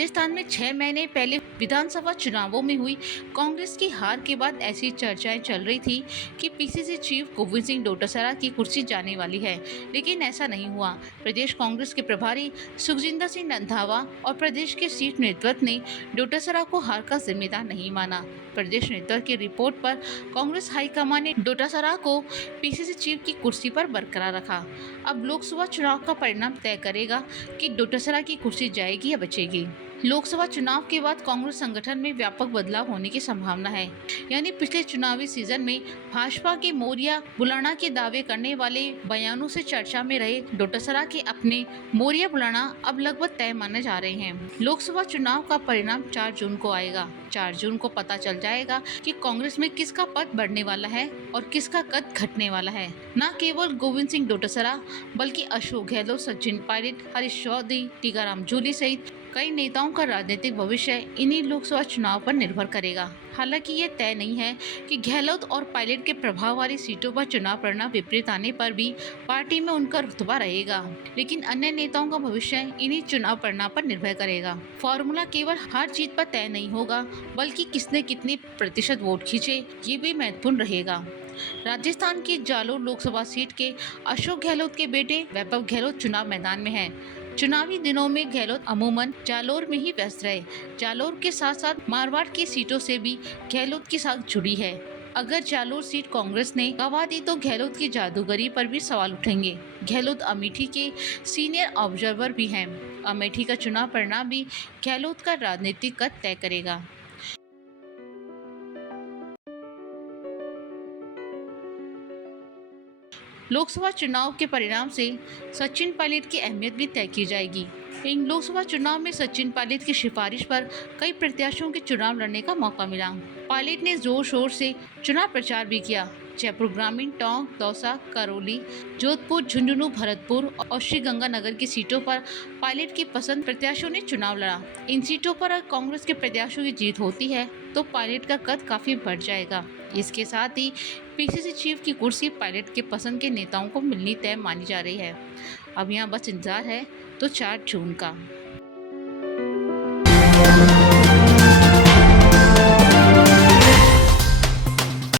राजस्थान में 6 महीने पहले विधानसभा चुनावों में हुई कांग्रेस की हार के बाद ऐसी चर्चाएं चल रही थी कि पीसीसी चीफ गोविंद सिंह डोटासरा की कुर्सी जाने वाली है, लेकिन ऐसा नहीं हुआ। प्रदेश कांग्रेस के प्रभारी सुखजिंदर सिंह रंधावा और प्रदेश के शीर्ष नेतृत्व ने डोटासरा को हार का जिम्मेदार नहीं माना। प्रदेश नेतृत्व की रिपोर्ट पर कांग्रेस हाईकमान ने डोटासरा को पीसीसी चीफ की कुर्सी पर बरकरार रखा। अब लोकसभा चुनाव का परिणाम तय करेगा कि डोटासरा की कुर्सी जाएगी या बचेगी। लोकसभा चुनाव के बाद कांग्रेस संगठन में व्यापक बदलाव होने की संभावना है। यानी पिछले चुनावी सीजन में भाजपा के मोरिया बुलाना के दावे करने वाले बयानों से चर्चा में रहे डोटासरा के अपने मोरिया बुलाना अब लगभग तय माने जा रहे हैं। लोकसभा चुनाव का परिणाम 4 जून को आएगा। 4 जून को पता चल जाएगा कि कांग्रेस में किसका पद बढ़ने वाला है और किसका कद घटने वाला है। न केवल गोविंद सिंह डोटासरा बल्कि अशोक गहलोत, सचिन पायलट, हरीश चौधरी, टीकाराम जूली सहित कई नेताओं का राजनीतिक भविष्य इन्हीं लोकसभा चुनाव पर निर्भर करेगा। हालांकि ये तय नहीं है कि गहलोत और पायलट के प्रभाव वाली सीटों पर चुनाव परिणाम विपरीत आने पर भी पार्टी में उनका रुतबा रहेगा, लेकिन अन्य नेताओं का भविष्य इन्हीं चुनाव परिणाम पर निर्भर करेगा। फॉर्मूला केवल हार जीत पर तय नहीं होगा, बल्कि किसने कितने प्रतिशत वोट खींचे ये भी महत्वपूर्ण रहेगा। राजस्थान की जालोर लोकसभा सीट के अशोक गहलोत के बेटे वैभव गहलोत चुनाव मैदान में हैं। चुनावी दिनों में गहलोत अमूमन जालोर में ही व्यस्त रहे। जालोर के साथ साथ मारवाड़ की सीटों से भी गहलोत के साथ जुड़ी है। अगर जालोर सीट कांग्रेस ने गंवा दी तो गहलोत की जादूगरी पर भी सवाल उठेंगे। गहलोत अमेठी के सीनियर ऑब्जर्वर भी हैं। अमेठी का चुनाव परिणाम भी गहलोत का राजनीतिक कद तय करेगा। लोकसभा चुनाव के परिणाम से सचिन पायलट की अहमियत भी तय की जाएगी। इन लोकसभा चुनाव में सचिन पायलट की सिफारिश पर कई प्रत्याशियों के चुनाव लड़ने का मौका मिला। पायलट ने जोर शोर से चुनाव प्रचार भी किया। जयपुर ग्रामीण, टोंक, दौसा, करौली, जोधपुर, झुंझुनू, भरतपुर और श्रीगंगानगर की सीटों पर पायलट की पसंद प्रत्याशियों ने चुनाव लड़ा। इन सीटों पर अगर कांग्रेस के प्रत्याशियों की जीत होती है तो पायलट का कद काफी बढ़ जाएगा। इसके साथ ही पीसीसी चीफ की कुर्सी पायलट के पसंद के नेताओं को मिलनी तय मानी जा रही है। अब यहाँ बस इंतजार है तो 4 जून का।